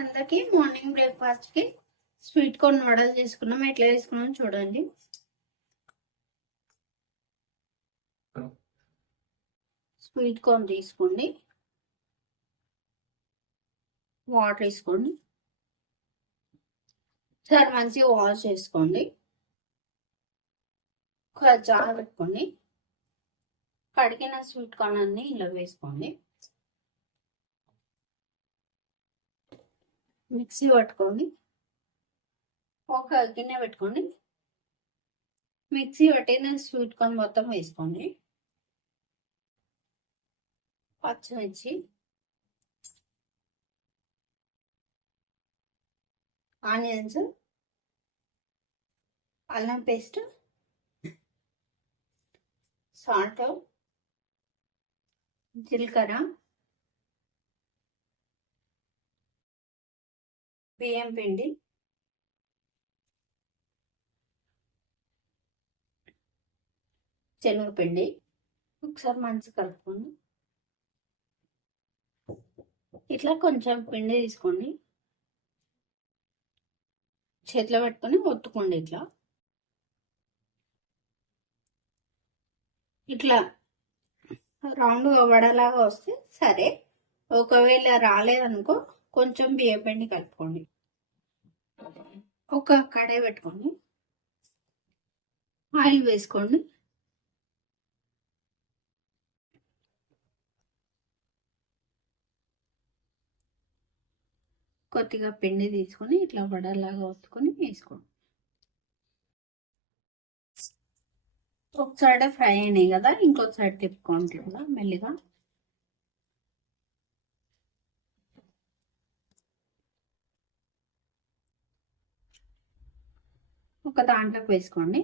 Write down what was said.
అందరికి morning breakfast కి sweet corn వడలు చేసుకున్నాం. ఎట్లా చేసుకున్నాం చూడండి. స్వీట్ కార్న్ తీసుకోండి, వాటర్ వేసుకోండి, సరే మంచిగా వాష్ చేసుకోండి. ఒక జార్ పెట్టుకోండి, కడిగిన స్వీట్ కార్న్ అన్ని ఇలా వేసుకోండి. మిక్సీ పట్టుకోండి, ఒక గిన్నె పెట్టుకోండి. మిక్సీ పట్టిన స్వీట్ కార్న్ మొత్తం వేసుకోండి. పచ్చిమిర్చి, ఆనియన్స్, అల్లం పేస్ట్, సాల్ట్, జీలకర్ర, బియ్యం పిండి, శనగపిండి ఒకసారి మంచిగా కలుపుకోండి. ఇట్లా కొంచెం పిండి తీసుకోండి, చేతిలో పెట్టుకొని ఒత్తుకోండి. ఇట్లా రౌండ్గా వడలాగా వస్తే సరే. ఒకవేళ రాలేదనుకో కొంచెం బియ్యం పిండి కలుపుకోండి. ఒక కడాయి పెట్టుకోండి, ఆయిల్ వేసుకోండి. కొద్దిగా పిండి తీసుకొని ఇట్లా వడలాగా ఒత్తుకొని వేసుకోండి. ఒక సైడ్ ఫ్రై అయినాయి కదా, ఇంకొక సైడ్ తిప్పుకోండి కదా మెల్లిగా. ఒక దాంట్లోకి వేసుకోండి.